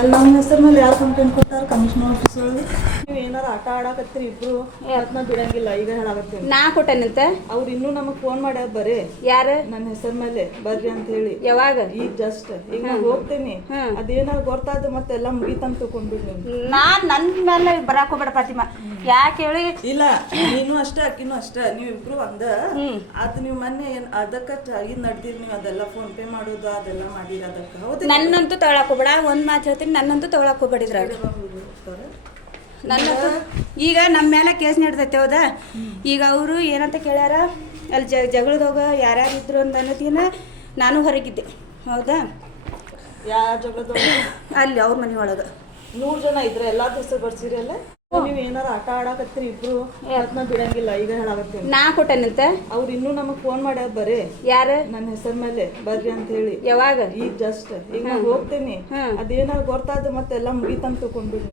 ಅಲ್ಲಿ ನಮ್ಮ ಹೆಸರು ಮೇಲೆ ಯಾರು ಕಂಪ್ಲೇಂಟ್ ಕೊಟ್ಟಾರ ಕಮಿಷನರ್ ಆಫೀಸ್ ಒಳಗೆ? ನೀವು ಏನಾರ ಆಟ ಆಡಕತ್ತೀರಿ ಇಬ್ರು, ಅದನ್ನ ಬಿಡಂಗಿಲ್ಲ. ಈಗ ಹೇಳಾಕತ್ತೀನಿ ನಾ ಕೊಟ್ಟನಂತ ಅವ್ರು ಇನ್ನೂ ನಮಗೆ ಫೋನ್ ಮಾಡ್ಯಾರ ಬರೀ ಯಾರು ನನ್ನ ಹೆಸರು ಮೇಲೆ ಬರ್ರಿ ಅಂತ ಹೇಳಿ. ಯಾವಾಗ? ಈಗ ಜಸ್ಟ್ ಈಗ ನಾನು ಹೋಗ್ತೇನೆ. ಅದೇನಾರ ಗೊತ್ತಾದ ಮತ್ತೆಲ್ಲ ಮುಗಿತಂತ ತಿಳ್ಕೊಂಡ್ಬಿಡಿ. ನಾನ್ ನನ್ನ ಮೇಲೆ ಬರಾಕ್ ಹೋಗ್ಬೇಡ ಫಾತಿಮಾ. ಯಾಕೆ ಹೇಳಿ? ಇಲ್ಲ, ನೀನು ಅಷ್ಟೇ ಅಕ್ಕಿನೂ ಅಷ್ಟೇ, ನೀವಿಬ್ರು ಒಂದ. ಅದು ನೀವು ಮೊನ್ನೆ ಅದಕ್ಕೆ ಇದು ನಡ್ದಿರಿ, ನೀವು ಅದೆಲ್ಲ ಫೋನ್ ಪೇ ಮಾಡೋದು ಅದೆಲ್ಲ ಮಾಡಿರಿ. ಅದಕ್ಕೆ ಹೌದು. ನನ್ನಂತೂ ತಗೊಳಕ್ ಹೋಗ್ಬೇಡ. ಒಂದ್ ಮಾತು ಹೇಳ್ತೀನಿ, ನನ್ನಂತೂ ತಗೊಳಕ್ ಹೋಗ್ಬೇಡಿದ್ರ. ನನ್ನಂತೂ ಈಗ ನಮ್ಮ ಮೇಲೆ ಕೇಸ್ ನಡ್ದೈತೆ. ಹೌದಾ? ಈಗ ಅವರು ಏನಂತ ಕೇಳ್ಯಾರ, ಅಲ್ಲಿ ಜಗಳದಾಗ ಯಾರ್ಯಾರು ಇದ್ರು ಅಂತ ಅನ್ನೋದಿನ ನಾನು ಹೊರಗಿದ್ದೆ. ಹೌದಾ? ಯಾವ ಜಗಳದ? ಅಲ್ಲಿ ಅವ್ರ ಮನೆ ಒಳಗೆ 100 ಜನ ಇದ್ರೆ ಎಲ್ಲಾ ಹೆಸರು ಬರ್ಸಿರಿ ಅಲ್ಲ. ನೀವ್ ಏನಾರ ಆಟ ಆಡಕತ್ತೀರಿ ಇಬ್ರು, ಅದನ್ನ ಬಿಡಂಗಿಲ್ಲ. ಈಗ ಹೇಳಾಕತ್ತೀನಿ ನಾ ಕೊಟ್ಟನಂತ ಅವ್ರು ಇನ್ನೂ ನಮಗ್ ಫೋನ್ ಮಾಡ್ಯಾರ ಬರೀ ಯಾರು ನನ್ನ ಹೆಸರು ಮೇಲೆ ಬರ್ರಿ ಅಂತ ಹೇಳಿ. ಯಾವಾಗ? ಈಗ ಜಸ್ಟ್ ಈಗ ನಾನು ಹೋಗ್ತೇನೆ. ಅದೇನಾರ ಗೊತ್ತಾದ ಮತ್ತೆಲ್ಲ ಮುಗಿತಂತ ತಿಳ್ಕೊಂಡ್ಬಿಡಿ.